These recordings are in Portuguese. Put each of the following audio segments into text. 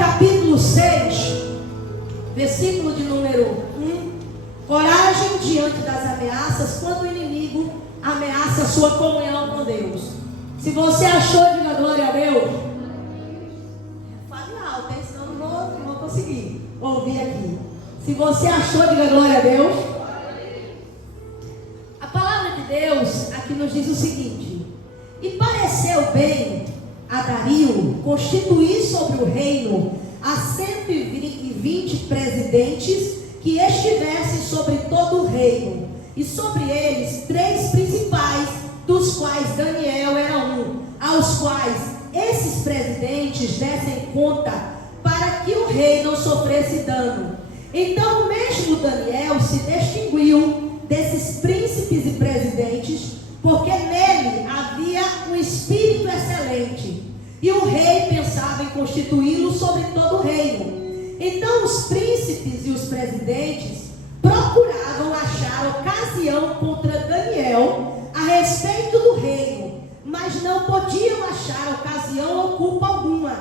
capítulo 6, versículo de número 1. Coragem diante das ameaças, quando o inimigo ameaça a sua comunhão com Deus. Se você achou, diga glória a Deus. Fale alto, hein? Senão não vou conseguir ouvir aqui. Se você achou, diga glória a Deus. A palavra de Deus aqui nos diz o seguinte: e pareceu bem a Dario constituir sobre o reino a 120 presidentes que estivessem sobre todo o reino, e sobre eles 3 principais, dos quais Daniel era um, aos quais esses presidentes dessem conta, para que o rei não sofresse dano. Então o mesmo Daniel se distinguiu desses príncipes e presidentes, porque nele havia um espírito excelente, e o rei pensava em constituí-lo sobre todo o reino. Então os príncipes e os presidentes procuravam achar ocasião contra Daniel a respeito do reino, mas não podiam achar ocasião ou culpa alguma,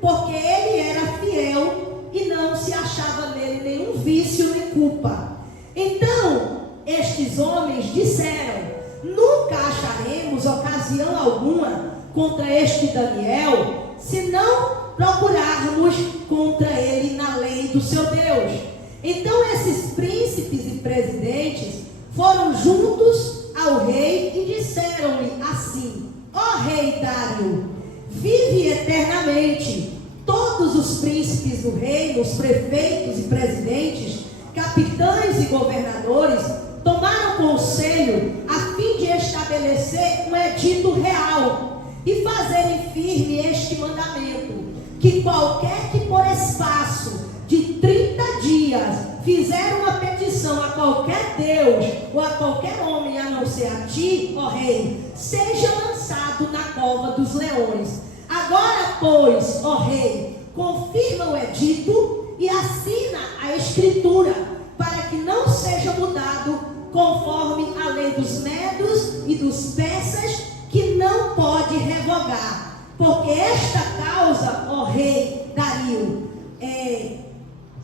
porque ele era fiel e não se achava nele nenhum vício nem culpa. Então estes homens disseram: nunca acharemos ocasião alguma contra este Daniel, se não procurarmos contra ele na lei do seu Deus. Então esses príncipes e presidentes foram juntos ao rei e disseram-lhe assim: ó rei Dário, vive eternamente. Todos os príncipes do reino, os prefeitos e presidentes, capitães e governadores, tomaram conselho a fim de estabelecer um edito real e fazerem firme este mandamento: que qualquer que por espaço de 30 dias fizer uma petição a qualquer Deus ou a qualquer homem, a não ser a ti, ó rei, seja lançado na cova dos leões. Agora, pois, ó rei, confirma o edito e assina a escritura, para que não seja mudado conforme a lei dos medos e dos persas, que não pode revogar. Porque esta causa, ó rei Dario,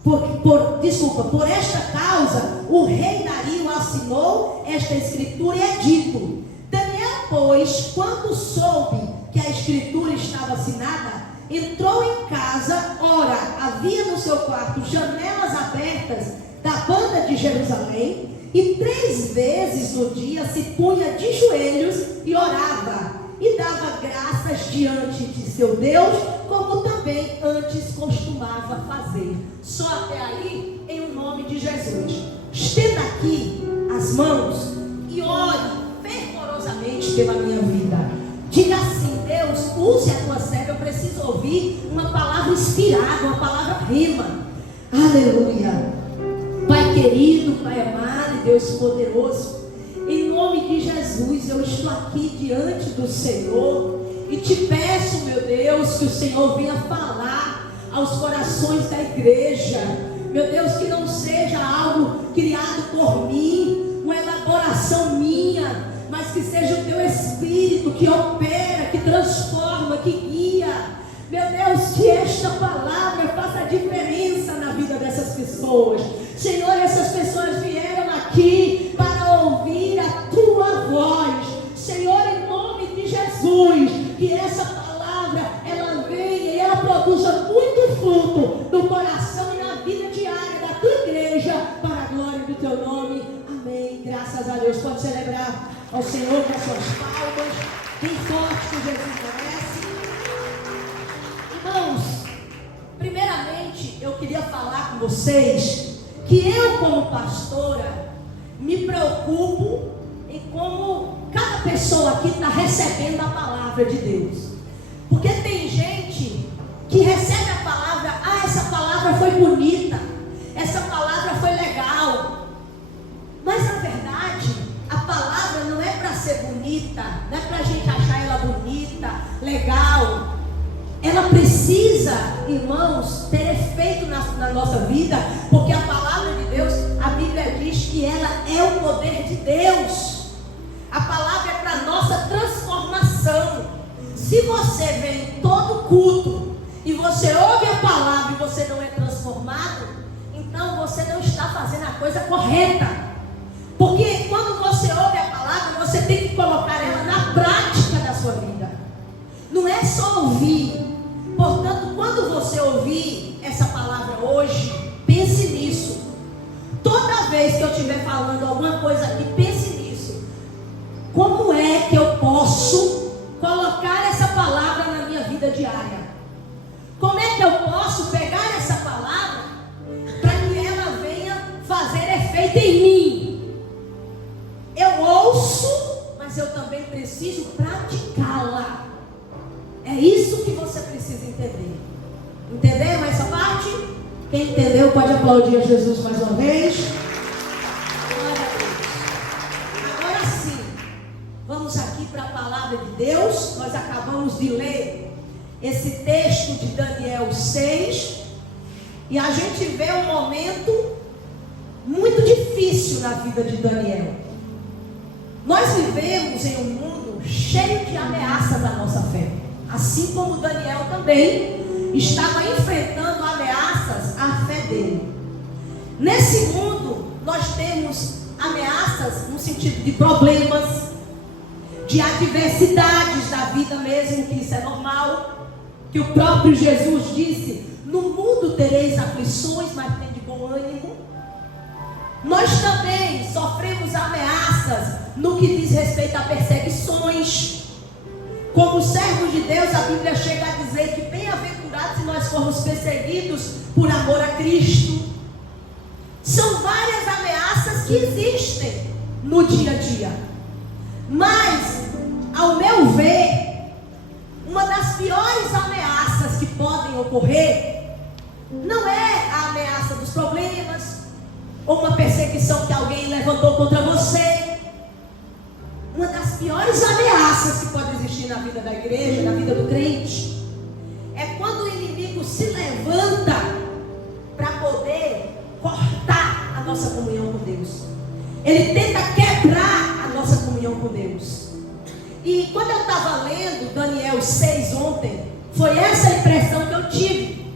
por esta causa o rei Dario assinou esta escritura e edito. Daniel, pois, quando soube que a escritura estava assinada, entrou em casa. Ora, havia no seu quarto janelas abertas da banda de Jerusalém, e 3 vezes no dia se punha de joelhos e orava, e dava graças diante de seu Deus, como também antes costumava fazer. Só até aí, em o nome de Jesus. Estenda aqui as mãos e ore fervorosamente pela minha vida. Diga assim: Deus, use a tua serva, eu preciso ouvir uma palavra inspirada, uma palavra rima. Aleluia. Pai querido, Pai amado, Deus poderoso, em nome de Jesus, eu estou aqui diante do Senhor e te peço, meu Deus, que o Senhor venha falar aos corações da igreja. Meu Deus, que não seja algo criado por mim, uma elaboração minha, mas que seja o teu Espírito que opera, que transforma, que guia. Meu Deus, que esta palavra faça diferença na vida dessas pessoas. Senhor, essas pessoas vieram aqui para ouvir a tua voz. Senhor, em nome de Jesus, que essa palavra, ela venha e ela produza muito fruto no coração e na vida diária da tua igreja, para a glória do teu nome. Amém. Graças a Deus. Pode celebrar ao Senhor com as suas palmas, bem forte que Jesus merece. Irmãos, primeiramente eu queria falar com vocês que eu, como pastora, me preocupo em como cada pessoa aqui está recebendo a palavra de Deus. Porque tem gente que recebe a palavra: essa palavra foi bonita, essa palavra foi legal. Mas na verdade, a palavra não é para ser bonita, não é para a gente achar ela bonita, legal. Ela precisa, irmãos, ter efeito na nossa vida, porque a palavra de Deus, a Bíblia diz que ela é o poder de Deus. A palavra é para a nossa transformação. Se você vem em todo culto e você ouve a palavra você não é transformado, então você não está fazendo a coisa correta. Porque quando você ouve a palavra, você tem que colocar ela na prática da sua vida. Não é só ouvir. Portanto, quando você ouvir essa palavra hoje, pense nisso. Toda vez que eu estiver falando alguma coisa aqui, pense nisso. Como é que eu posso colocar essa palavra na minha vida diária? Como é que eu posso pegar essa palavra para que ela venha fazer efeito em mim? Eu ouço, mas eu também preciso praticá-la. É isso que você precisa entender. Entendeu essa parte? Quem entendeu pode aplaudir a Jesus mais uma vez. Glória a Deus. Agora sim, vamos aqui para a palavra de Deus. Nós acabamos de ler esse texto de Daniel 6. E a gente vê um momento muito difícil na vida de Daniel. Nós vivemos em um mundo cheio de ameaças à nossa fé. Assim como Daniel também estava enfrentando ameaças à fé dele. Nesse mundo, nós temos ameaças no sentido de problemas, de adversidades da vida mesmo, que isso é normal. Que o próprio Jesus disse: no mundo tereis aflições, mas tem de bom ânimo. Nós também sofremos ameaças no que diz respeito a perseguições. Como servos de Deus, a Bíblia chega a dizer que bem-aventurados se nós formos perseguidos por amor a Cristo. São várias ameaças que existem no dia a dia. Mas, ao meu ver, uma das piores ameaças que podem ocorrer não é a ameaça dos problemas ou uma perseguição que alguém levantou contra você. Uma das piores ameaças que pode existir na vida da igreja, na vida do crente, é quando o inimigo se levanta para poder cortar a nossa comunhão com Deus. Ele tenta quebrar a nossa comunhão com Deus. E quando eu estava lendo Daniel 6 ontem, foi essa a impressão que eu tive.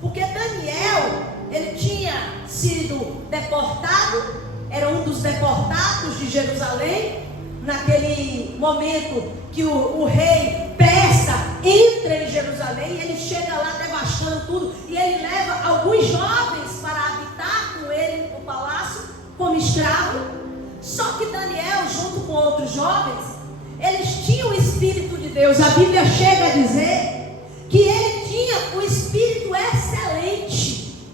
Porque Daniel, ele tinha sido deportado, era um dos deportados de Jerusalém, naquele momento que o rei persa entra em Jerusalém, ele chega lá devastando tudo, e ele leva alguns jovens para habitar com ele no palácio, como escravo. Só que Daniel, junto com outros jovens, eles tinham o Espírito de Deus. A Bíblia chega a dizer que ele tinha um espírito excelente,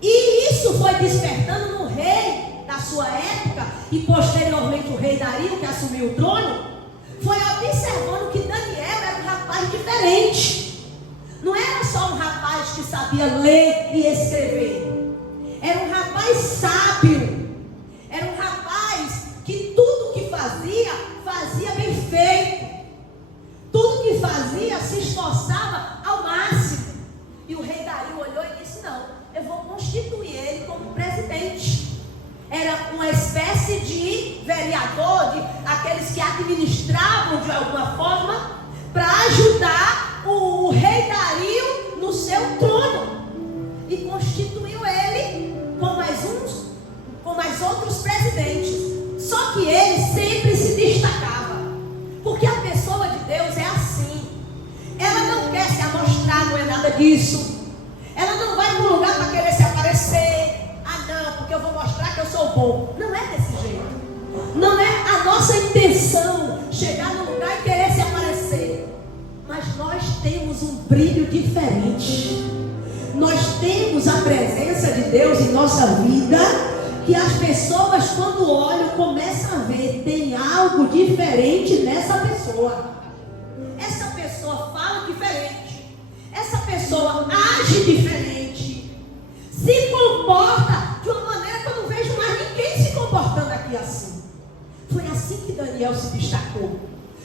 e isso foi despertando no rei da sua época, e posteriormente o rei Dario, que assumiu o trono, foi observando que Daniel era um rapaz diferente. Não era só um rapaz que sabia ler e escrever, era um rapaz sábio, era um rapaz que tudo que fazia, fazia bem feito, tudo que fazia se esforçava ao máximo. E o rei Dario olhou e disse: não, eu vou constituir ele como presidente. Era uma espécie de vereador, de aqueles que administravam de alguma forma para ajudar o rei Dario no seu trono, e constituiu ele com mais outros presidentes. Só que ele sempre se destacava, porque a pessoa de Deus é assim. Ela não quer se amostrar, não é nada disso. Ela não vai para um lugar para querer se aparecer. Não, porque eu vou mostrar que eu sou bom. Não é desse jeito. Não é a nossa intenção chegar no lugar e querer se aparecer. Mas nós temos um brilho diferente. Nós temos a presença de Deus em nossa vida, que as pessoas, quando olham, começam a ver, tem algo diferente nessa pessoa. Essa pessoa fala diferente. Essa pessoa age diferente. Se comporta de uma maneira que eu não vejo mais ninguém se comportando aqui assim. Foi assim que Daniel se destacou.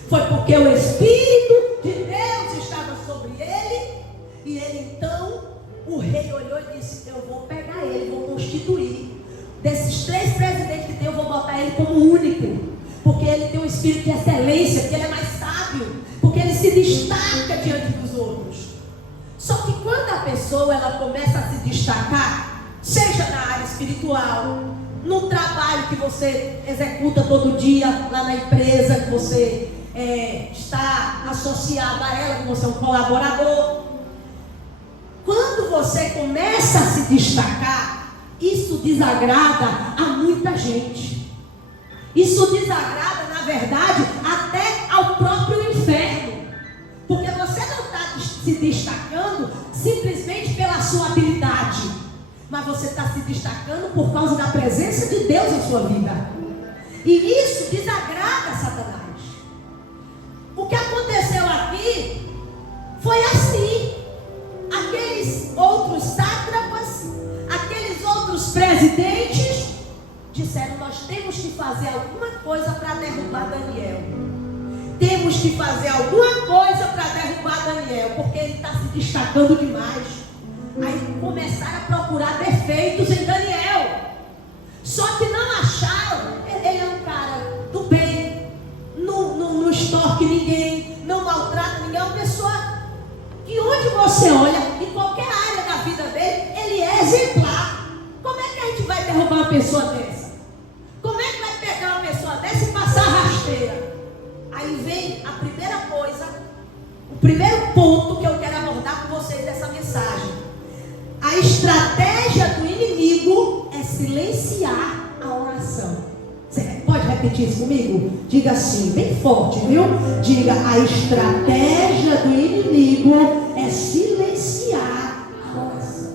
Foi porque o Espírito de Deus estava sobre ele. E ele então, o rei olhou e disse: eu vou pegar ele, vou constituir. Desses 3 presidentes que tem, eu vou botar ele como único. Porque ele tem um espírito de excelência, porque ele é mais sábio, porque ele se destaca diante dos outros. Só que quando a pessoa ela começa a se destacar, seja na área espiritual, no trabalho que você executa todo dia lá na empresa, que você está associado a ela, que você é um colaborador. Quando você começa a se destacar, isso desagrada a muita gente. Isso desagrada, na verdade, até ao próprio inferno. Porque você não está se destacando simplesmente pela sua habilidade, mas você está se destacando por causa da presença de Deus em sua vida. E isso desagrada Satanás. O que aconteceu aqui foi assim. Aqueles outros sátrapas, aqueles outros presidentes disseram: nós temos que fazer alguma coisa para derrubar Daniel. Temos que fazer alguma coisa para derrubar Daniel, porque ele está se destacando demais. Aí começaram a procurar defeitos em Daniel. Só que não acharam. Ele é um cara do bem, não extorque ninguém, não maltrata ninguém. É uma pessoa que onde você olha, em qualquer área da vida dele, ele é exemplar. Como é que a gente vai derrubar uma pessoa dessa? Como é que vai pegar uma pessoa dessa e passar rasteira? Aí vem a primeira coisa, o primeiro ponto que eu quero abordar com vocês dessa mensagem. A estratégia do inimigo é silenciar a oração. Você pode repetir isso comigo? Diga assim, bem forte, viu? Diga: a estratégia do inimigo é silenciar a oração.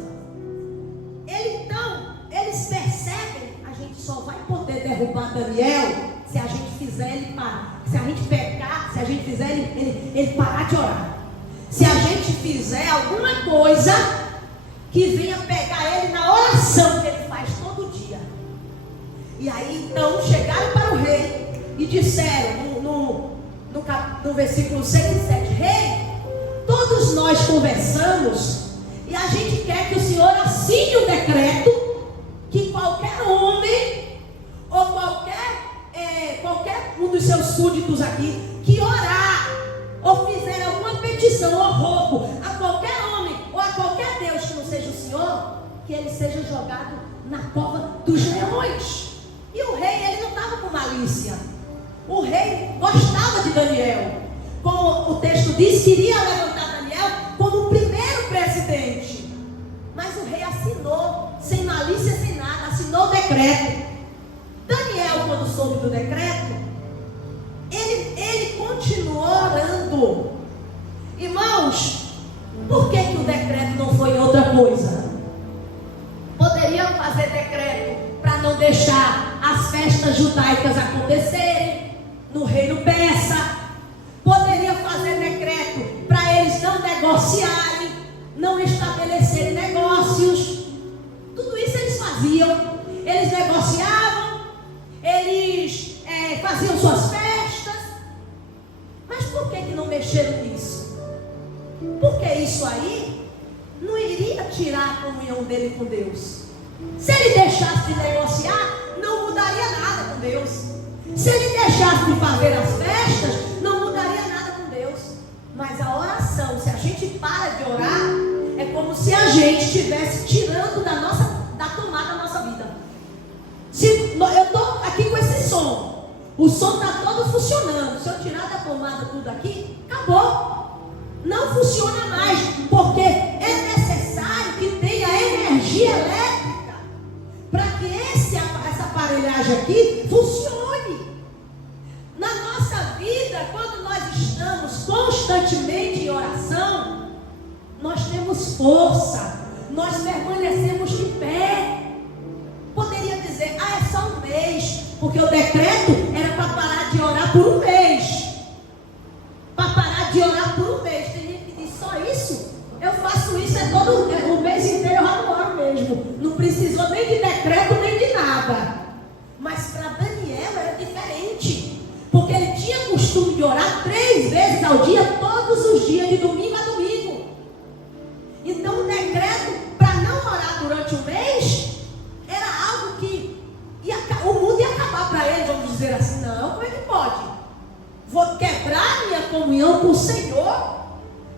Eles percebem: a gente só vai poder derrubar Daniel se a gente fizer ele parar. Se a gente pecar, se a gente fizer ele parar de orar. Se a gente fizer alguma coisa que venha pegar ele na oração que ele faz todo dia. E aí então chegaram para o rei e disseram no versículo 6 e 7: rei, todos nós conversamos e a gente quer que o senhor assine o decreto que qualquer homem ou qualquer um dos seus súditos aqui que orar ou fizer alguma petição ou roubo a qualquer homem ou a qualquer Deus que não seja o senhor, que ele seja jogado na cova dos leões. E o rei, ele não estava com malícia. O rei gostava de Daniel. Como o texto diz, queria levantar Daniel como o primeiro presidente. Mas o rei assinou, sem malícia, sem nada, assinou o decreto. Daniel, quando soube do decreto, ele continuou orando. Irmãos, por que o decreto não foi outra coisa? Poderiam fazer decreto para não deixar as festas judaicas acontecerem no reino persa. Poderia fazer decreto para eles não negociarem, não estabelecerem negócios. Tudo isso eles faziam. Eles negociavam, eles faziam suas festas. Mas por que não mexeram nisso? Porque isso aí não iria tirar a comunhão dele com Deus. Se ele deixasse de negociar, não mudaria nada com Deus. Se ele deixasse de fazer as festas, não mudaria nada com Deus. Mas a oração, se a gente para de orar, é como se a gente estivesse tirando da tomada da nossa vida. Eu estou aqui com esse som, o som está todo funcionando. Se eu tirar da tomada tudo aqui, acabou. Não funciona mais, porque é necessário que tenha energia elétrica para que essa aparelhagem aqui funcione. Na nossa vida, quando nós estamos constantemente em oração, nós temos força, nós permanecemos de pé. Poderia dizer: é só um mês, porque o decreto era para parar de orar por um mês. Para parar de orar por um mês. Tem gente que diz: só isso? Eu faço isso o mês inteiro, eu já não oro mesmo. Não precisou nem de decreto, nem de nada. Mas para Daniel era diferente, porque ele tinha costume de orar 3 vezes ao dia, todos os dias, de domingo a domingo. Então o decreto para não orar durante um mês era algo que o mundo ia acabar para ele, vamos dizer assim. Não, como é que pode? Vou quebrar minha comunhão com o Senhor,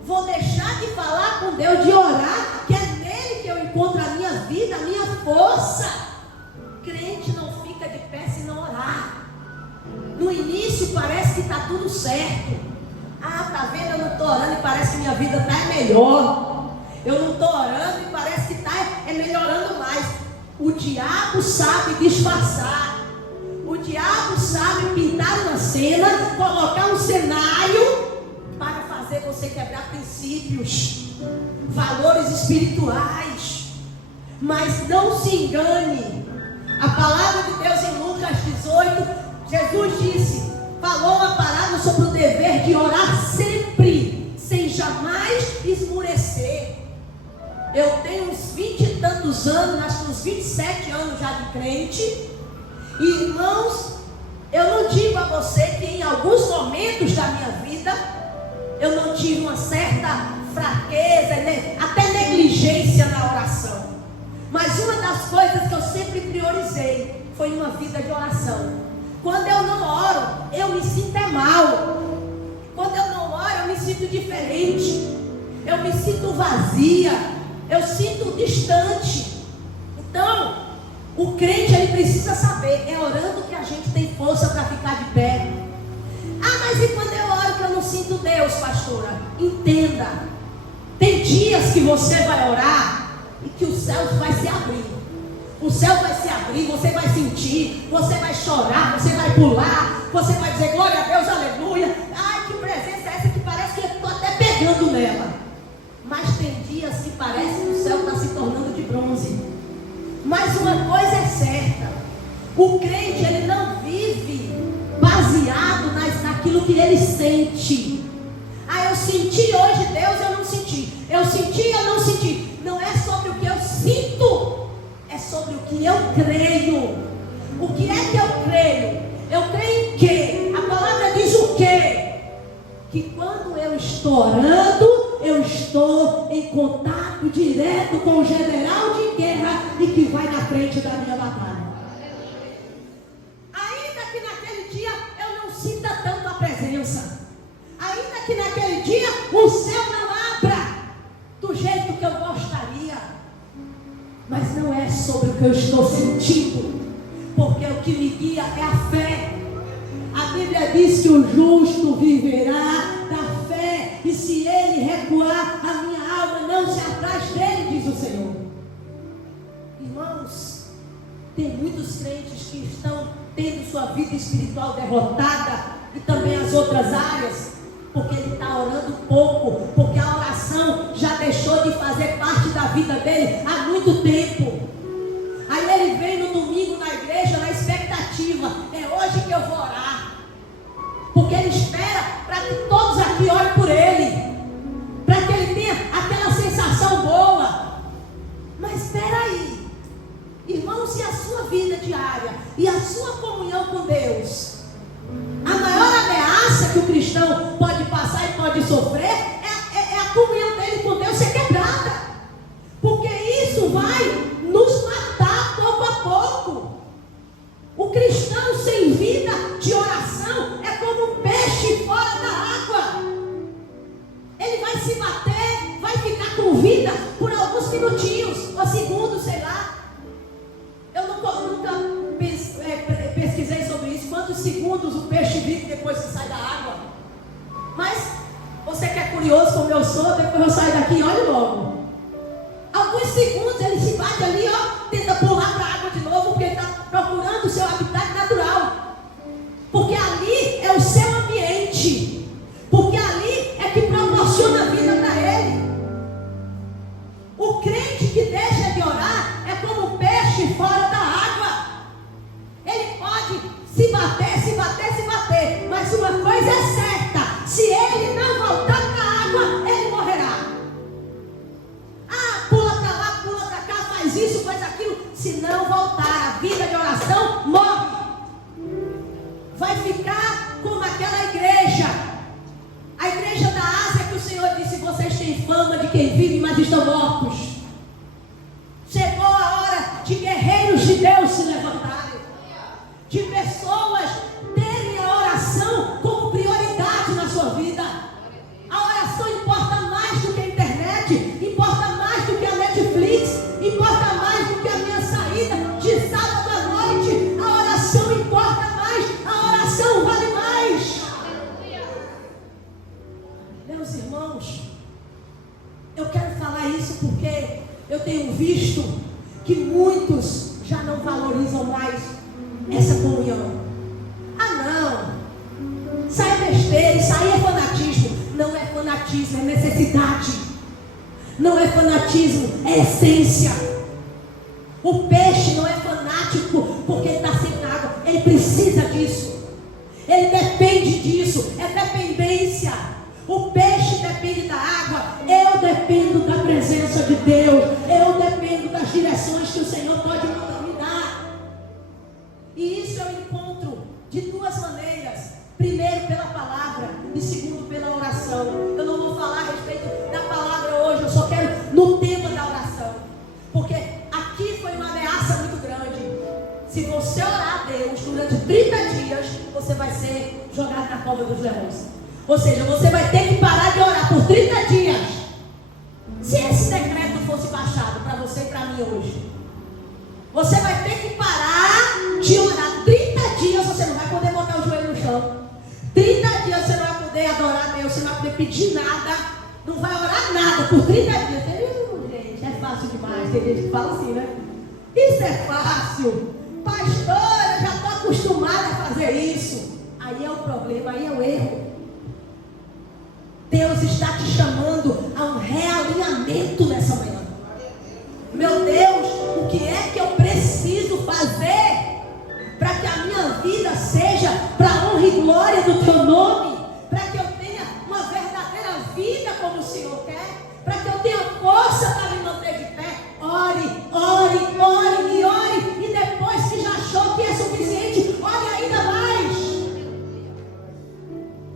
vou deixar de falar com Deus, de orar, que força. Crente não fica de pé se não orar. No início parece que está tudo certo. Ah, tá vendo? Eu não estou orando e parece que minha vida está melhor. Eu não estou orando e parece que está melhorando mais. O diabo sabe disfarçar. O diabo sabe pintar uma cena, colocar um cenário para fazer você quebrar princípios, valores espirituais. Mas não se engane. A palavra de Deus em Lucas 18, Jesus disse, falou uma palavra sobre o dever de orar sempre, sem jamais esmurecer. Eu tenho uns 20 e tantos anos, acho que uns 27 anos já de crente. E, irmãos, eu não digo a você que em alguns momentos da minha vida eu não tive uma certa fraqueza, até negligência na oração. Mas uma das coisas que eu sempre priorizei foi uma vida de oração. Quando eu não oro, eu me sinto mal. Quando eu não oro, eu me sinto diferente. Eu me sinto vazia. Eu sinto distante. Então, o crente, ele precisa saber, é orando que a gente tem força para ficar de pé. Ah, mas e quando eu oro que eu não sinto Deus, pastora? Entenda, tem dias que você vai orar e que o céu vai se abrir. O céu vai se abrir, você vai sentir, você vai chorar, você vai pular, você vai dizer glória a Deus, aleluia. Ai, que presença é essa que parece que eu estou até pegando nela. Mas tem dias que parece que o céu está se tornando de bronze. Mas uma coisa é certa, o crente, ele não vive baseado naquilo que ele sente. Ah, eu senti hoje Deus, eu não senti. Eu senti, eu não senti. Não é sobre o que eu sinto, é sobre o que eu creio. O que é que eu creio? Eu creio em quê? A palavra diz o quê? Que quando eu estou orando, eu estou em contato direto com o general de guerra e que vai na frente da minha batalha. Ainda que naquele dia eu não sinta tanto a presença, ainda que naquele dia o céu não abra do jeito que eu gostaria, mas não é sobre o que eu estou sentindo, porque o que me guia é a fé. A Bíblia diz que o justo viverá da fé, e se ele recuar, a minha alma não se atrás dele, diz o Senhor. Irmãos, tem muitos crentes que estão tendo sua vida espiritual derrotada, e também as outras áreas, porque ele está orando pouco, porque a oração já deixou de fazer parte da vida dele há muito tempo. Aí ele vem no domingo na igreja na expectativa, é hoje que eu vou orar, porque ele espera para que todos aqui orem por ele, para que ele tenha aquela sensação boa. Mas espera aí, irmãos, e a sua vida diária e a sua comunhão com Deus? A maior ameaça que o cristão pode passar e pode sofrer é a comunhão dele com Deus ser quebrada, porque isso vai nos matar pouco a pouco. O cristão sem vida de oração é como um peixe fora da água. Ele vai se bater, vai ficar com vida por alguns minutinhos ou segundos, sei lá. Eu nunca pesquisei sobre isso, quantos segundos o peixe vive depois que sai da água. Mas você que é curioso como eu sou, depois eu saio daqui e olho logo. Alguns segundos ele se bate ali, ó, tenta pular para a água de novo, porque ele está procurando o seu habitat natural. Porque ali é o seu ambiente. Porque ali é que proporciona a vida para ele. O crente que deixa de orar é como um peixe fora da água. Ele pode se bater, se bater, se bater, mas uma coisa é certa: se ele não voltar para a água, ele morrerá. Ah, pula para lá, pula para cá, faz isso, faz aquilo. Se não voltar, a vida de oração morre. Vai ficar como aquela igreja, a igreja da Ásia, que o Senhor disse: vocês têm fama de quem vive, mas estão mortos. Chegou a hora de guerreiros de Deus se levantarem, de pessoas terem a oração como prioridade na sua vida. A oração importa mais do que a internet, importa mais do que a Netflix, importa mais do que a minha saída. porque eu tenho visto que muitos já não valorizam mais essa comunhão. Ah, não, isso aí é besteira, isso aí é fanatismo. Não é fanatismo, é necessidade. Não é fanatismo, é essência. O peixe não é fanático porque ele está sem água, ele precisa disso, ele depende disso, é dependência. O peixe depende da água, eu dependo da presença de Deus, eu dependo das direções que o Senhor pode me dar. E isso eu encontro de duas maneiras: primeiro pela palavra e segundo pela oração. Eu não vou falar a respeito da palavra hoje, eu só quero no tema da oração, porque aqui foi uma ameaça muito grande. Se você orar a Deus durante 30 dias, você vai ser jogado na cova dos leões. Ou seja, você vai ter que parar de orar por 30 dias. Se esse decreto fosse baixado para você e para mim hoje, você vai ter que parar de orar 30 dias. Você não vai poder botar o joelho no chão. 30 dias você não vai poder adorar a Deus, você não vai poder pedir nada, não vai orar nada por 30 dias. Gente, é fácil demais. Tem gente que fala assim, né? Isso é fácil. Pastora, eu já estou acostumada a fazer isso. Aí é o problema, aí é o erro. Deus está te chamando a um realinhamento nessa manhã. Meu Deus, o que é que eu preciso fazer para que a minha vida seja para a honra e glória do teu nome? Para que eu tenha uma verdadeira vida como o Senhor quer? Para que eu tenha força para me manter de pé? Ore, ore, ore e ore. E depois que já achou que é suficiente, ore ainda mais.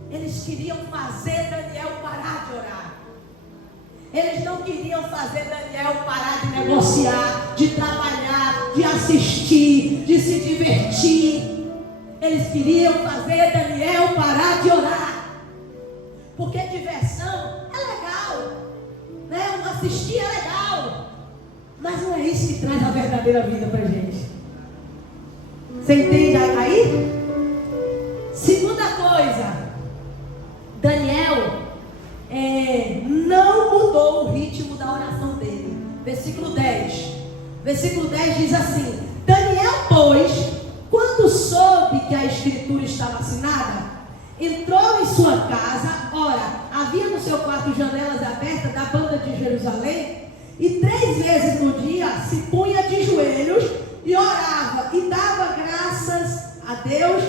Eles queriam fazer Daniel parar de orar. Eles não queriam fazer Daniel parar de negociar, de trabalhar, de assistir, de se divertir. Eles queriam fazer Daniel parar de orar. Porque diversão é legal, né? Assistir é legal, mas não é isso que traz a verdadeira vida pra gente. Você entende aí? Segunda coisa, Daniel não mudou o ritmo da oração dele. Versículo 10. Versículo 10 diz assim: Daniel, pois, quando soube que a escritura estava assinada, entrou em sua casa. Ora, havia no seu quarto janelas abertas da banda de Jerusalém, e 3 vezes no dia se punha de joelhos e orava e dava graças a Deus,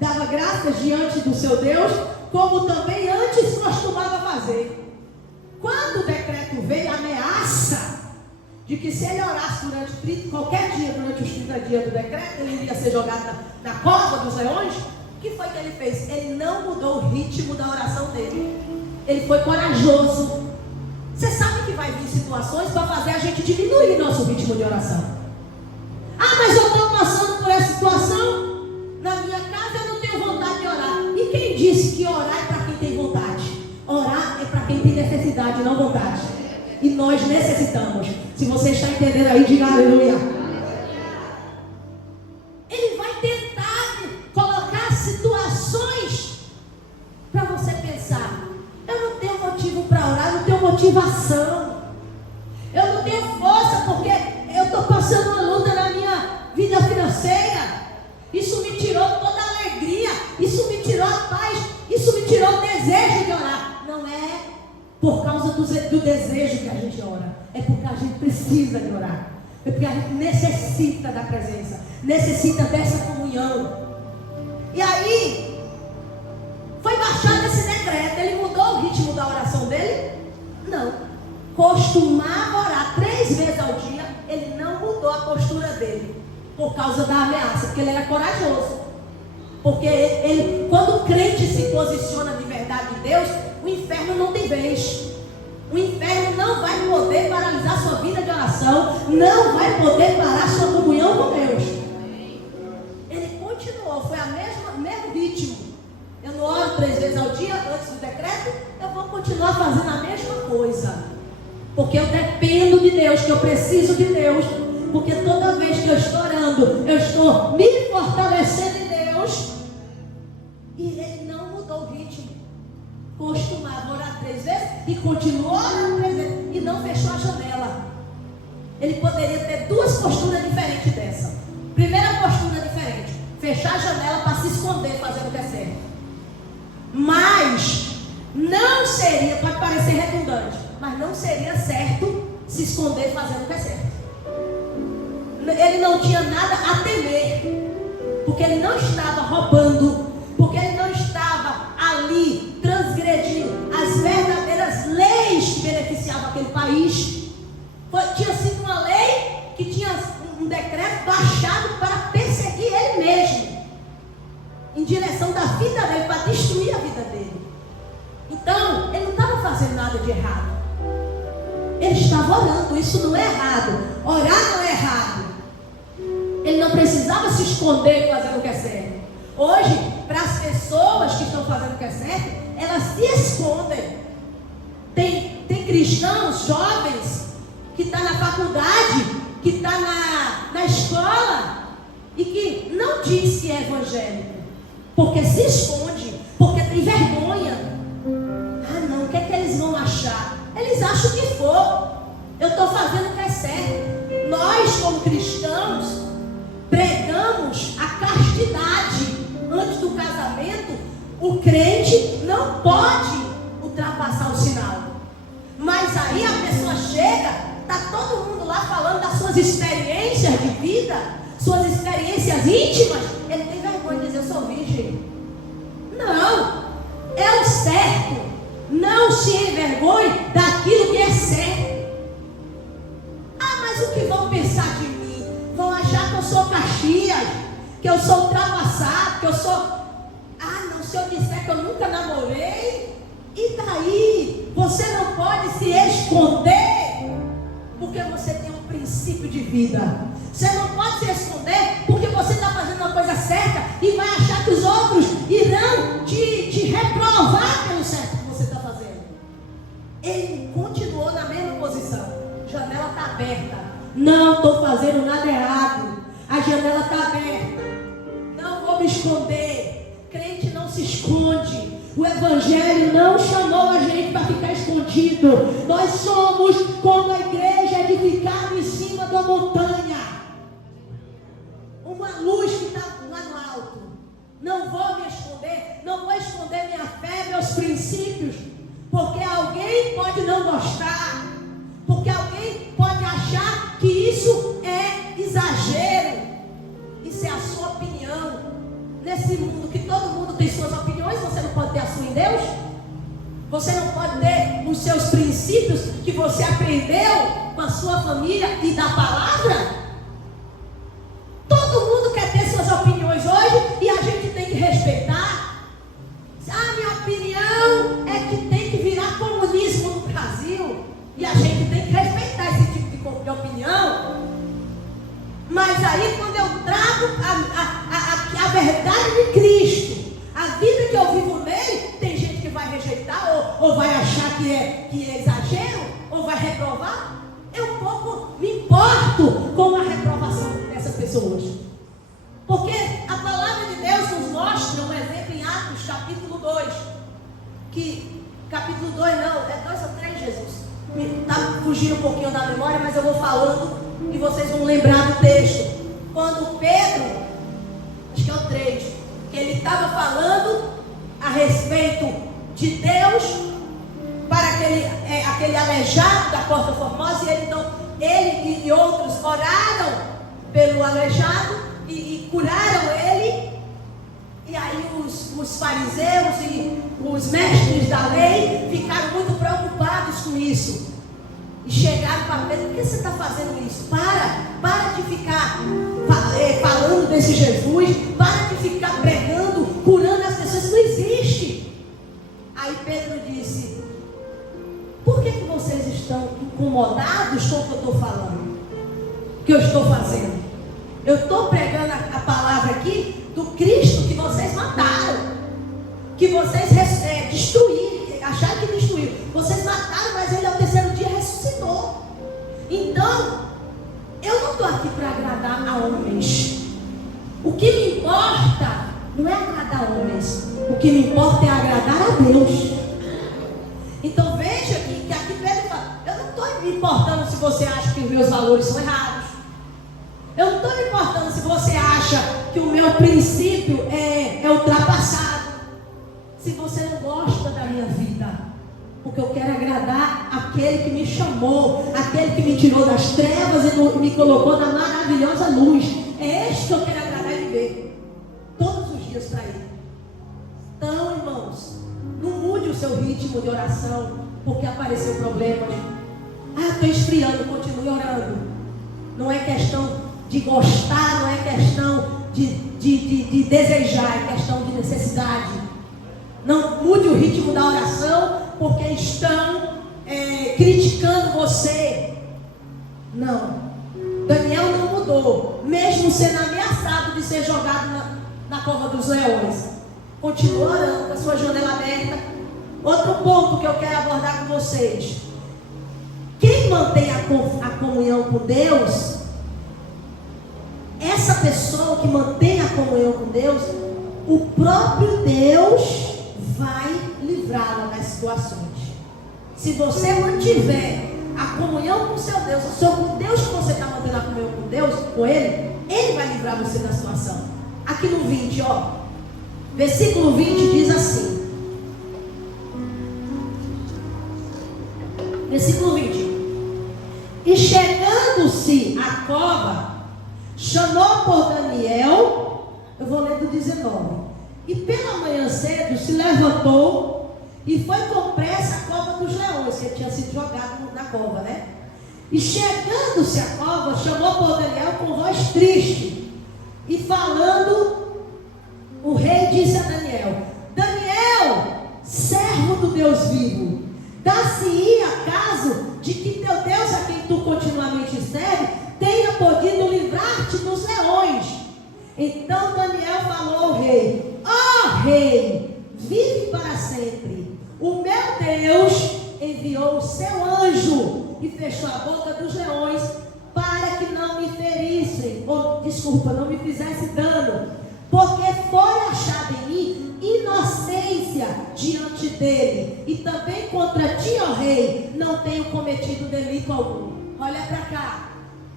dava graças diante do seu Deus, como também antes costumava fazer. Quando o decreto veio, a ameaça de que se ele orasse durante qualquer dia, durante os 30 dias do decreto, ele iria ser jogado na cova dos leões, o que foi que ele fez? Ele não mudou o ritmo da oração dele. Ele foi corajoso. Você sabe que vai vir situações para fazer a gente diminuir nosso ritmo de oração. Ah, mas eu estou passando por essa situação. Na minha casa eu não tenho vontade de orar. E quem disse que orar é para quem tem vontade? Orar é para quem tem necessidade, não vontade. E nós necessitamos. Se você está entendendo aí, diga aleluia. Ele vai tentar colocar situações para você pensar: eu não tenho motivo para orar, eu não tenho motivação, eu não tenho força porque eu estou passando uma luta na minha vida financeira. Isso me tirou toda a alegria, isso me tirou a paz, isso me tirou o desejo de orar. Não é por causa do desejo que a gente ora, é porque a gente precisa de orar, é porque a gente necessita da presença, necessita dessa comunhão. E aí foi baixado esse decreto. Ele mudou o ritmo da oração dele? Não. Costumava orar 3 vezes ao dia. Ele não mudou a postura dele por causa da ameaça, porque ele era corajoso. Porque quando o crente se posiciona de verdade em Deus, o inferno não tem vez. O inferno não vai poder paralisar sua vida de oração, não vai poder parar sua comunhão com Deus. Ele continuou, foi o mesmo ritmo. Eu não oro 3 vezes ao dia antes do decreto, eu vou continuar fazendo a mesma coisa. Porque eu dependo de Deus, que eu preciso de Deus. Porque toda vez que eu estou orando, eu estou me fortalecendo em Deus. E ele não mudou o ritmo. costumava orar 3 vezes e continuou orando 3 vezes e não fechou a janela. Ele poderia ter 2 posturas diferentes dessa. Primeira postura diferente: fechar a janela para se esconder fazendo o que é certo. Mas não seria, pode parecer redundante, mas não seria certo se esconder fazendo o que é certo. Ele não tinha nada a temer, porque ele não estava roubando, porque ele não estava ali transgredindo as verdadeiras leis que beneficiavam aquele país. Tinha sido uma lei que tinha um decreto baixado para perseguir ele mesmo, em direção da vida dele, para destruir a vida dele. Então, ele não estava fazendo nada de errado. Ele estava orando, isso não é errado. Orar não é errado. Ele não precisava se esconder fazendo o que é certo. Hoje, para as pessoas que estão fazendo o que é certo, elas se escondem. Tem cristãos, jovens, que estão na faculdade, que estão na escola, e que não diz que é evangélico, porque se esconde, porque tem vergonha. Ah não, o que é que eles vão achar? Eles acham o que for. Eu estou fazendo o que é certo. Nós, como cristãos, pregamos a castidade antes do casamento. O crente não pode ultrapassar o sinal. Mas aí a pessoa chega, está todo mundo lá falando das suas experiências de vida, suas experiências íntimas. Ele tem vergonha de dizer: eu sou virgem. Não, é o certo. Não se envergonhe daquilo que é certo. Ah, mas o que vão pensar de mim? Vão achar que eu sou Caxias, que eu sou ultrapassado, que eu sou... Ah, não, se eu disser que eu nunca namorei, e daí? Você não pode se esconder, porque você tem um princípio de vida. Você não pode se esconder, porque você está fazendo uma coisa certa e vai achar que os outros irão te reprovar pelo certo que você está fazendo. Ele continuou na mesma posição. A janela está aberta. Não estou fazendo nada errado. A janela está aberta. Não vou me esconder. Crente não se esconde. O Evangelho não chamou a gente para ficar escondido. Nós somos como a igreja edificada em cima da montanha. Uma luz que está lá no alto. Não vou me esconder. Não vou esconder minha fé, meus princípios. Porque alguém pode não gostar. Porque alguém pode achar que isso é exagero. Isso é a sua opinião. Nesse mundo que todo mundo tem suas opiniões, você não pode ter a sua em Deus? Você não pode ter os seus princípios que você aprendeu com a sua família e da palavra? Todo mundo quer ter suas opiniões hoje e a gente tem que respeitar. A minha opinião é que tem que virar comunismo no Brasil e a gente tem que respeitar esse tipo de opinião. Mas aí quando eu trago a verdade de Cristo, a vida que eu vivo nele, tem gente que vai rejeitar ou vai achar que é exagero, ou vai reprovar. Eu pouco me importo com a reprovação dessas pessoas. Porque a palavra de Deus nos mostra um exemplo em Atos capítulo 2. Capítulo 2 não, é 2 ou 3, Jesus. Está fugindo um pouquinho da memória, mas eu vou falando e vocês vão lembrar do texto. Quando Pedro, acho que é o 3, que ele estava falando a respeito de Deus para aquele aleijado da Porta Formosa, e ele e outros oraram pelo aleijado e curaram ele. E aí os fariseus e os mestres da lei ficaram muito preocupados com isso. E chegaram para Pedro: por que você está fazendo isso? Para de ficar falando desse Jesus, para de ficar pregando, curando as pessoas. Isso não existe. Aí Pedro disse: por que vocês estão incomodados com o que eu estou falando? O que eu estou fazendo? Eu estou pregando a palavra aqui do Cristo que vocês mataram, que vocês destruíram, acharam que destruíram. Vocês mataram, mas ele ao terceiro dia ressuscitou. Então, eu não estou aqui para agradar a homens. O que me importa não é agradar a homens. O que me importa é agradar a Deus. importando se você acha que os meus valores são errados. Eu não estou me importando se você acha que o meu princípio é ultrapassado. Se você não gosta da minha vida. Porque eu quero agradar aquele que me chamou, aquele que me tirou das trevas e me colocou na maravilhosa luz. É este que eu quero agradar e viver todos os dias para Ele. Então, irmãos, não mude o seu ritmo de oração porque apareceu problemas. Estou esfriando, continue orando. Não é questão de gostar, não é questão de desejar, é questão de necessidade. Não mude o ritmo da oração porque estão criticando você. Não. Daniel não mudou, mesmo sendo ameaçado de ser jogado na cova dos leões. Continua orando com a sua janela aberta. Outro ponto que eu quero abordar com vocês. Quem mantém a comunhão com Deus, essa pessoa que mantém a comunhão com Deus, o próprio Deus vai livrá-la das situações. Se você mantiver a comunhão com o seu Deus, o Deus que você está mantendo a comunhão com Deus, com Ele vai livrar você da situação. Aqui no 20, versículo 20 diz assim. Versículo 20. E chegando-se à cova, chamou por Daniel, eu vou ler do 19. E pela manhã cedo se levantou e foi com pressa à cova dos leões, que tinha sido jogado na cova, né? E chegando-se à cova, chamou por Daniel com voz triste. E falando, o rei disse a Daniel: Daniel, servo do Deus vivo, dá-se-ia caso de que teu Deus, a quem tu continuamente serve, tenha podido livrar-te dos leões. Então Daniel falou ao rei: rei, vive para sempre. O meu Deus enviou o seu anjo e fechou a boca dos leões para que não me ferissem, não me fizesse dano, porque foi achada em mim inocência diante dele, e também contra ti, ó rei, não tenho cometido delito algum. Olha para cá.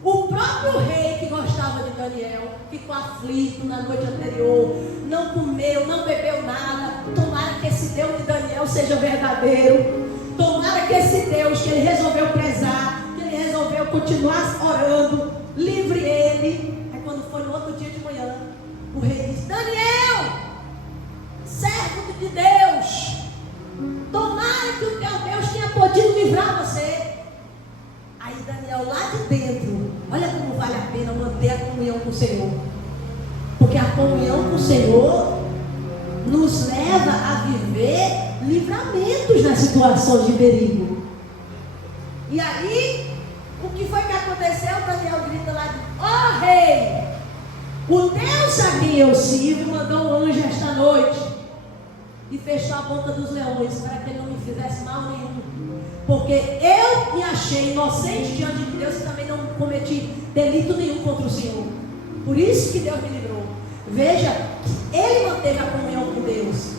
O próprio rei que gostava de Daniel ficou aflito na noite anterior, não comeu, não bebeu nada. Tomara que esse Deus de Daniel seja verdadeiro. Tomara que esse Deus que ele resolveu prezar, que ele resolveu continuar orando, livre ele. Aí quando foi no outro dia de manhã, o rei disse: Daniel, servo de Deus, tomara que o teu Deus tenha podido livrar você. Aí Daniel lá de dentro, olha como vale a pena manter a comunhão com o Senhor. Porque a comunhão com o Senhor nos leva a viver livramentos nas situações de perigo. E aí, o que foi que aconteceu? Daniel grita lá de: rei, o Deus a quem eu sirvo mandou um anjo esta noite e fechou a boca dos leões para que ele não me fizesse mal nenhum. Porque eu me achei inocente diante de Deus e também não cometi delito nenhum contra o Senhor. Por isso que Deus me livrou. Veja, ele manteve a comunhão com Deus.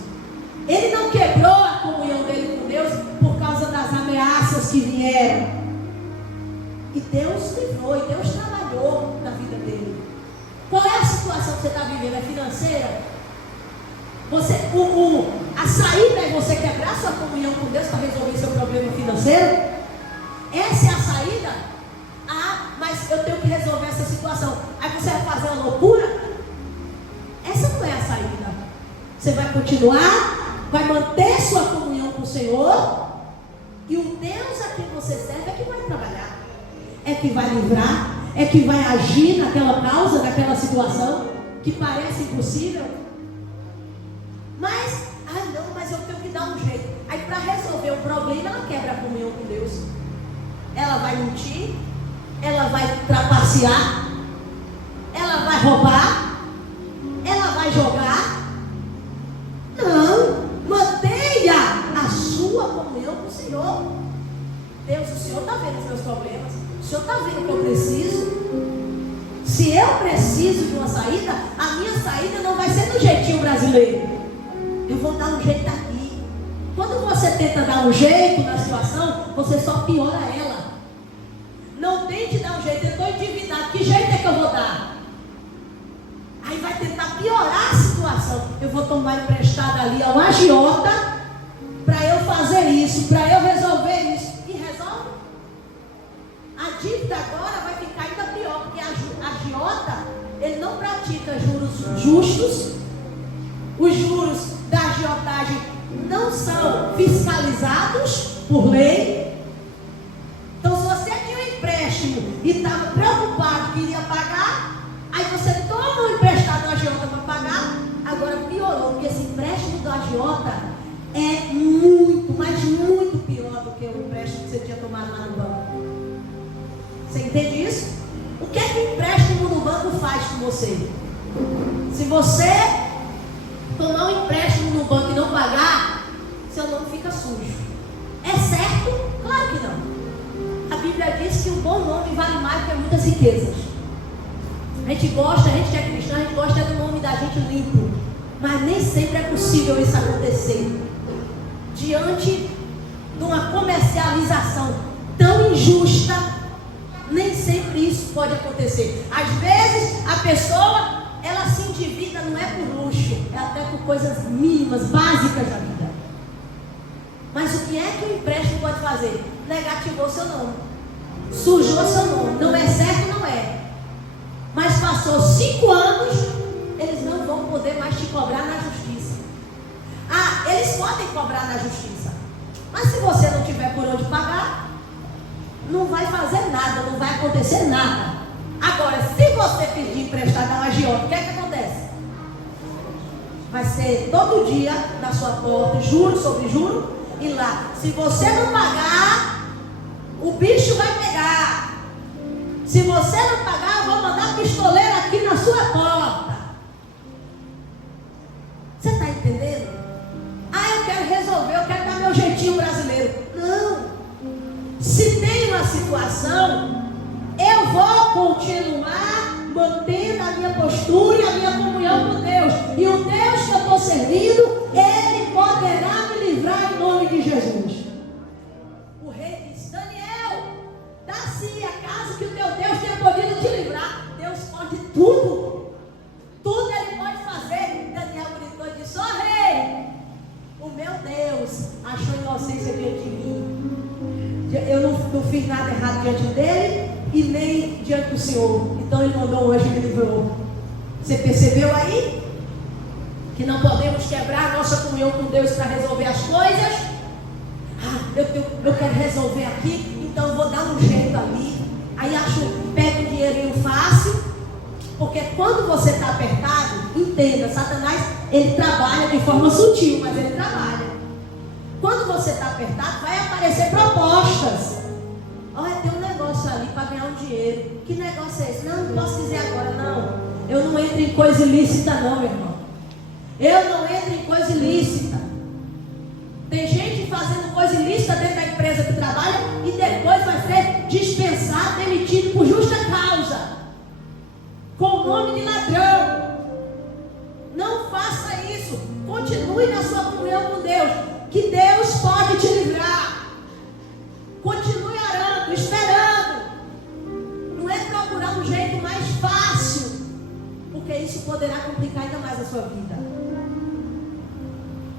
Ele não quebrou a comunhão dele com Deus por causa das ameaças que vieram. E Deus livrou, e Deus trabalhou na vida dele. Qual é a situação que você está vivendo? É financeira? A saída é você quebrar sua comunhão com Deus para resolver seu problema financeiro? Essa é a saída? Mas eu tenho que resolver essa situação. Aí você vai fazer uma loucura? Essa não é a saída. Você vai continuar, vai manter sua comunhão com o Senhor, e o Deus a quem você serve é que vai trabalhar, é que vai livrar, é que vai agir naquela causa, naquela situação que parece impossível. Mas eu tenho que dar um jeito. Aí para resolver o problema, ela quebra a comunhão com Deus. Ela vai mentir, ela vai trapacear, ela vai roubar, ela vai jogar. Não, mantenha a sua comunhão com o Senhor. Deus, o Senhor está vendo os meus problemas, o Senhor está vendo o que eu preciso. Se eu preciso de uma saída, a minha saída não vai ser do jeitinho brasileiro. Eu vou dar um jeito aqui. Quando você tenta dar um jeito na situação, você só piora ela. Que jeito é que eu vou dar? Aí vai tentar piorar a situação. Eu vou tomar emprestado ali ao agiota para eu fazer isso, para eu resolver isso. E resolve. A dívida agora vai ficar ainda pior, porque a agiota, ele não pratica juros justos. Os juros da agiotagem não são fiscalizados por lei. Então, se você tinha um empréstimo e estava preocupado que iria pagar, aí você toma um emprestado do agiota para pagar, agora piorou, porque esse empréstimo do agiota é muito, mas muito pior do que o empréstimo que você tinha tomado lá no banco. Você entende isso? O que é que o empréstimo no banco faz com você? Se você tomar um empréstimo no banco e não pagar, seu nome fica sujo. É certo? Claro que não. A Bíblia diz que o bom nome vale mais que muitas riquezas. A gente gosta, a gente que é cristão, a gente gosta do nome da gente limpo. Mas nem sempre é possível isso acontecer. Diante de uma comercialização tão injusta, nem sempre isso pode acontecer. Às vezes a pessoa, ela se endivida não é por luxo, é até por coisas mínimas, básicas da vida. Mas o que é que o empréstimo pode fazer? Negativou seu nome, sujou seu nome. Não é certo, não é. Mas passou 5 anos, eles não vão poder mais te cobrar na justiça. Ah, eles podem cobrar na justiça, mas se você não tiver por onde pagar, não vai fazer nada, não vai acontecer nada. Agora, se você pedir emprestado ao agiota, o que é que acontece? Vai ser todo dia na sua porta, juro sobre juro, e lá, se você não pagar, o bicho vai pegar. Se você não pagar, eu vou mandar pistoleiro aqui na sua porta. Você está entendendo? Ah, eu quero resolver, eu quero dar meu jeitinho brasileiro. Não. Se tem uma situação, eu vou continuar mantendo a minha postura e a minha comunhão com Deus. E o Deus que eu estou servindo, Ele poderá me livrar em nome de Jesus. O rei disse: Daniel, dá-se acaso que o teu Deus tenha podido te livrar. Deus pode tudo. Tudo Ele pode fazer. Daniel gritou e disse: ó rei, o meu Deus achou inocência diante de mim. Eu não fiz nada errado diante dele e nem diante do Senhor. Então Ele mandou hoje e me livrou. Você percebeu aí? Que não podemos quebrar a nossa comunhão com Deus para resolver as coisas. Ah, eu quero resolver aqui, então eu vou dar um jeito ali. Aí pega um dinheirinho fácil. Porque quando você está apertado, entenda, Satanás, ele trabalha de forma sutil, mas ele trabalha. Quando você está apertado, vai aparecer propostas. Olha, tem um negócio ali para ganhar um dinheiro. Que negócio é esse? Não posso dizer agora, não. Eu não entro em coisa ilícita não, meu irmão. Eu não entro em coisa ilícita. Tem gente fazendo coisa ilícita dentro da empresa que trabalha e depois vai ser dispensado, demitido por justa causa, com o nome de ladrão. Não faça isso. Continue na sua comunhão com Deus, que Deus pode te livrar. Continue orando, esperando. Não é procurar um jeito mais fácil, porque isso poderá complicar ainda mais a sua vida.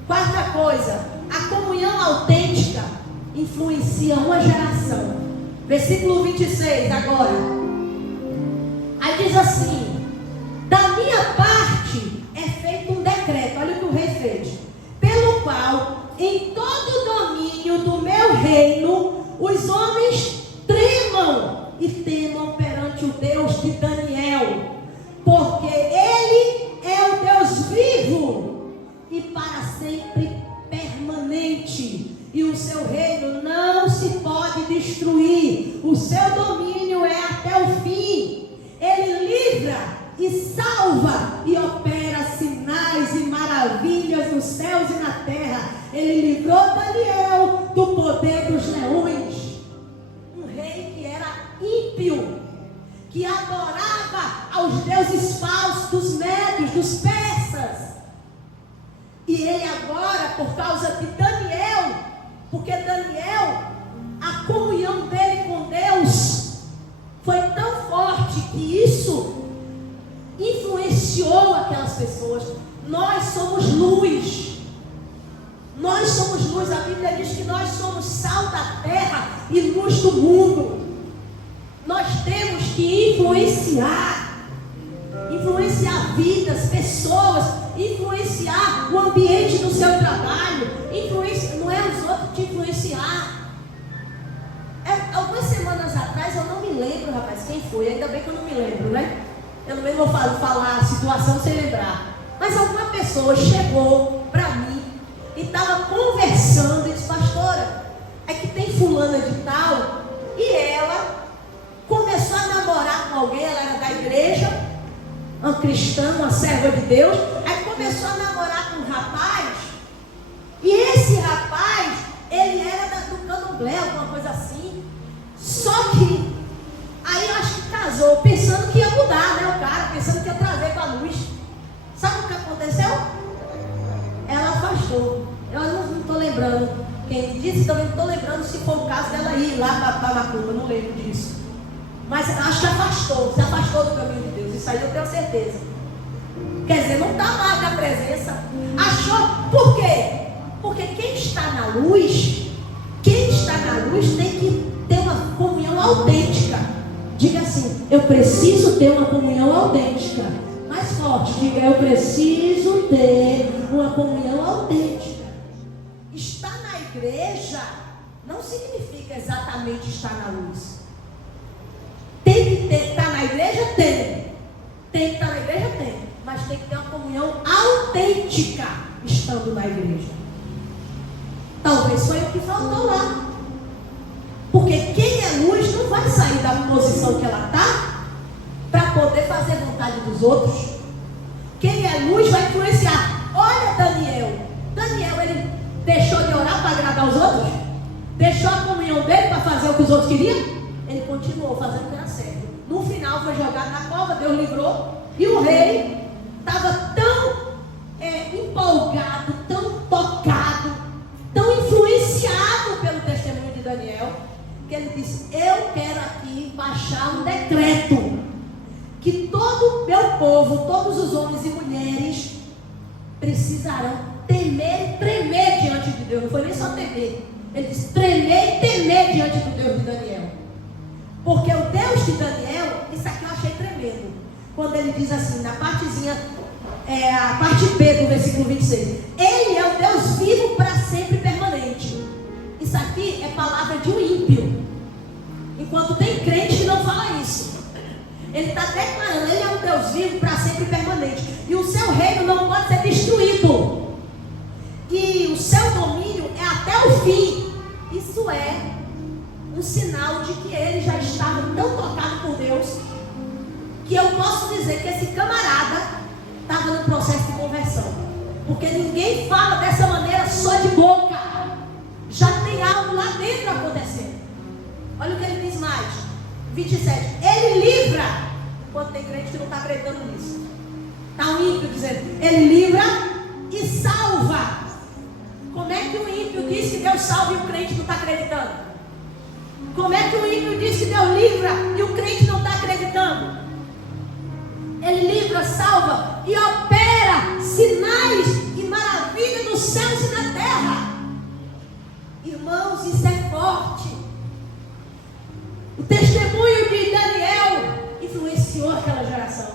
Quarta coisa, a comunhão autêntica influencia uma geração. Versículo 26 agora. Aí diz assim: da minha parte é feito um decreto. Olha o que o rei fez. Pelo qual em todo o domínio do meu reino os homens tremam e temam perante o Deus de Daniel, porque Ele é o Deus vivo e para sempre permanente, e o seu reino não se pode destruir, o seu domínio é até o fim. Ele livra e salva e opera sinais e maravilhas nos céus e na terra. Ele livrou Daniel do poder dos leões. Um rei que era ímpio, que adorava aos deuses falsos dos médios, dos persas. E ele agora, por causa de Daniel, porque Daniel, a comunhão dele com Deus foi tão forte que isso influenciou aquelas pessoas. Nós somos luz. Nós somos luz. A Bíblia diz que nós somos sal da terra e luz do mundo. Nós temos que influenciar vidas, pessoas, influenciar o ambiente do seu trabalho. Não é os outros te influenciar. Algumas semanas atrás, eu não me lembro, rapaz, quem foi, ainda bem que eu não me lembro, né? Eu não vou falar a situação sem lembrar. Mas alguma pessoa chegou para mim e estava conversando e disse: pastora, é que tem fulana de tal, e ela começou a namorar com alguém, ela era da igreja, uma cristã, uma serva de Deus. Aí começou a namorar com um rapaz, e esse rapaz, ele era do candomblé, alguma coisa assim. Só que aí eu acho que casou pensando que ia mudar, né? O cara pensando que ia trazer para a luz. Sabe o que aconteceu? Ela afastou. Eu não estou lembrando quem disse, também não estou lembrando se foi o caso dela ir lá para a Macumba, não lembro disso. Mas acho que se afastou do caminho de Deus. Isso aí eu tenho certeza. Quer dizer, não está mais na presença. Achou? Por quê? Porque quem está na luz tem que ter uma comunhão autêntica. Diga assim: eu preciso ter uma comunhão autêntica. Mais forte, diga: eu preciso ter uma comunhão autêntica. Estar na igreja não significa exatamente estar na luz. Tem que estar na igreja? Tem que estar na igreja? Tem. Mas tem que ter uma comunhão autêntica estando na igreja. Talvez foi o que faltou lá. Porque quem é luz não vai sair da posição que ela está para poder fazer vontade dos outros. Quem é luz vai influenciar. Olha Daniel, ele deixou de orar para agradar os outros? Deixou a comunhão dele para fazer o que os outros queriam? Ele continuou fazendo o que era certo. No final foi jogado na cova, Deus livrou. E o rei estava tão empolgado, tão tocado, tão influenciado pelo testemunho de Daniel, que ele disse: eu quero aqui baixar um decreto que todo o meu povo, todos os homens e mulheres precisarão temer e tremer diante de Deus. Não foi nem só temer, ele disse tremer e temer diante do Deus de Daniel. Porque o Deus de Daniel, isso aqui eu achei tremendo, quando ele diz assim, na partezinha, a parte B do versículo 26, ele é o Deus vivo para sempre e permanente. Isso aqui é palavra de um ímpio, enquanto tem crente que não fala isso. Ele está declarando: ele é um Deus vivo para sempre e permanente, e o seu reino não pode ser destruído, e o seu domínio é até o fim. Isso é um sinal de que ele já estava tão tocado por Deus, que eu posso dizer que esse camarada estava no processo de conversão. Porque ninguém fala dessa maneira só de boca. Já tem algo lá dentro acontecendo. Olha o que ele diz mais, 27. Ele livra, enquanto tem crente que não está acreditando nisso. Está um ímpio dizendo: ele livra e salva. Como é que o ímpio diz que Deus salva e o crente não está acreditando? Como é que o ímpio diz que Deus livra e o crente não está acreditando? Ele livra, salva e opera sinais e maravilhas nos céus e na terra. Irmãos, isso é forte. O testemunho de Daniel influenciou aquela geração.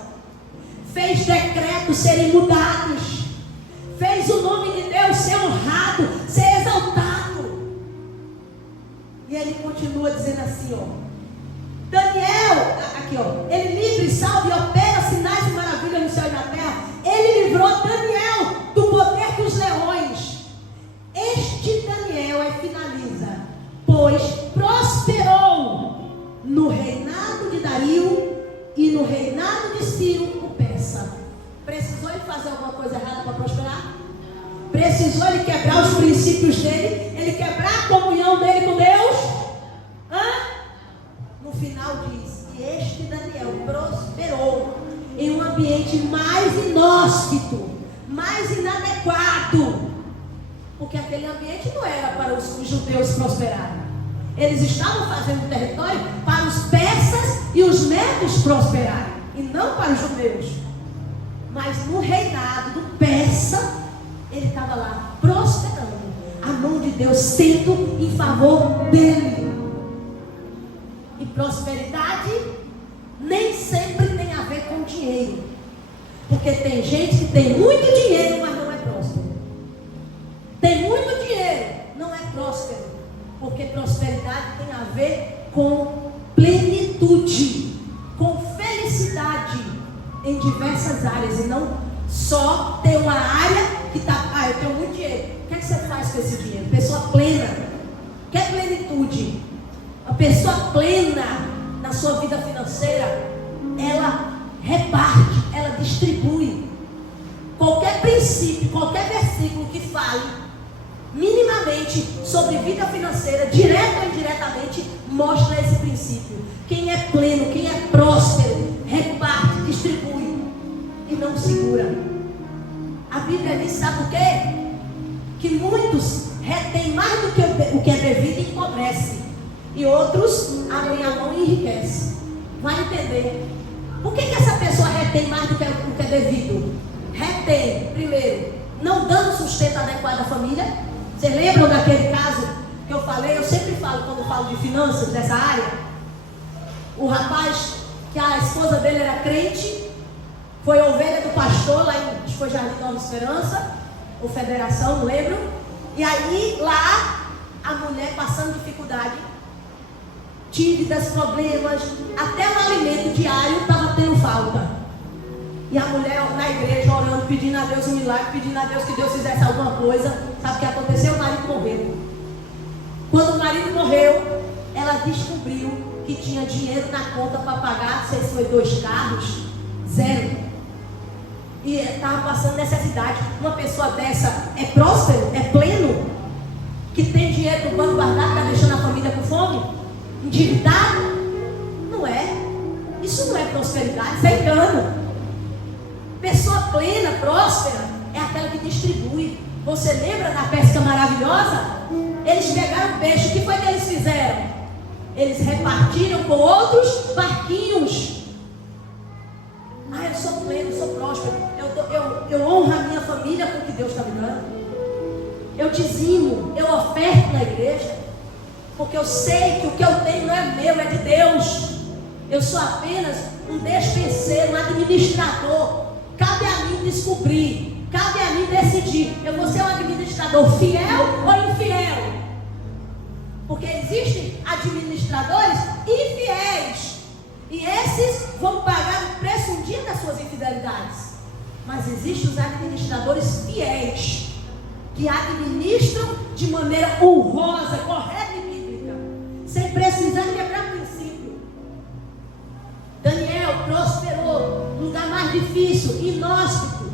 Fez decretos serem mudados. Fez o nome de Deus ser honrado, ser exaltado. E ele continua dizendo assim, Daniel, aqui ele livra e salva e opera sinais e maravilhas no céu e na terra. Ele livrou Daniel do poder dos leões. Este Daniel finaliza: pois prosperou no reinado de Dario e no reinado de Ciro o persa. Precisou ele fazer alguma coisa errada para prosperar? Precisou ele quebrar os princípios dele? Ele quebrar a comunhão dele com Deus? No final diz que este Daniel prosperou em um ambiente mais inóspito, mais inadequado, porque aquele ambiente não era para os judeus prosperarem. Eles estavam fazendo território para os persas e os medos judeus prosperarem, e não para os judeus. Mas no reinado do persa, ele estava lá prosperando. A mão de Deus sendo em favor dele. E prosperidade nem sempre tem a ver com dinheiro. Porque tem gente que tem muito dinheiro, mas não é próspero. Tem muito dinheiro, não é próspero. Porque prosperidade tem a ver com plenitude, com felicidade em diversas áreas. E não só ter uma área que está, eu tenho muito dinheiro. O que é que você faz com esse dinheiro? Pessoa plena. O que é plenitude? A pessoa plena na sua vida financeira, ela reparte, ela distribui. Qualquer princípio, qualquer versículo que fale minimamente sobre vida financeira, direto ou indiretamente, mostra esse princípio. Quem é pleno, quem é próspero, reparte, distribui e não segura. A Bíblia diz, sabe o quê? Que muitos retêm mais do que o que é devido e empobrece, e outros abrem a mão e enriquecem. Vai entender. Por que essa pessoa retém mais do que é devido? Retém, primeiro, não dando sustento adequado à família. Vocês lembram daquele caso que eu falei? Eu sempre falo, quando eu falo de finanças, dessa área. O rapaz, que a esposa dele era crente, foi ovelha do pastor lá em, acho que foi Jardim Nova Esperança, ou Federação, não lembro. E aí, lá, a mulher passando dificuldade, dívidas, problemas, até o alimento diário estava tendo falta. E a mulher na igreja orando, pedindo a Deus um milagre, pedindo a Deus que Deus fizesse alguma coisa. Sabe o que aconteceu? O marido morreu. Quando o marido morreu, ela descobriu que tinha dinheiro na conta para pagar, não sei se foi 2 carros, 0. E estava passando necessidade. Uma pessoa dessa é próspero, é pleno, que tem dinheiro no banco guardado, está deixando a família com fome, endividado? Não é. Isso não é prosperidade, isso é engano. Pessoa plena, próspera, é aquela que distribui. Você lembra da pesca maravilhosa? Eles pegaram peixe, o que foi que eles fizeram? Eles repartiram com outros barquinhos. Eu sou pleno, eu sou próspero, eu honro a minha família com o que Deus está me dando. Eu dizimo, eu oferto na igreja, porque eu sei que o que eu tenho não é meu, é de Deus. Eu sou apenas um despenseiro, um administrador. Cabe a mim descobrir, cabe a mim decidir. Eu vou ser um administrador fiel ou infiel? Porque existem administradores infiéis, e esses vão pagar o preço um dia das suas infidelidades. Mas existem os administradores fiéis, que administram de maneira honrosa, correta e bíblica, sem precisar quebrar princípio. Daniel prosperou no lugar mais difícil, inóspito.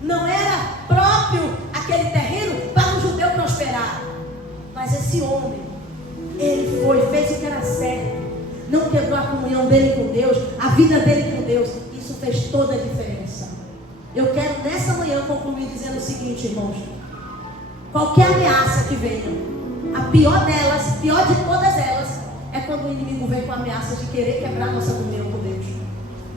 Não era próprio aquele terreno para um judeu prosperar. Mas esse homem, ele fez o que era certo. Não quebrou a comunhão dele com Deus, a vida dele com Deus. Isso fez toda a diferença. Eu quero nessa manhã concluir dizendo o seguinte, irmãos. Qualquer ameaça que venha, a pior delas, pior de todas elas, é quando o inimigo vem com ameaças de querer quebrar nossa comunhão com Deus.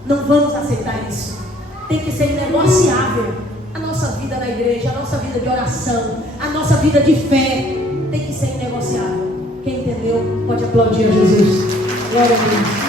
Não vamos aceitar isso. Tem que ser inegociável a nossa vida na igreja, a nossa vida de oração, a nossa vida de fé. Tem que ser inegociável. Quem entendeu pode aplaudir a Jesus. Glória a Deus.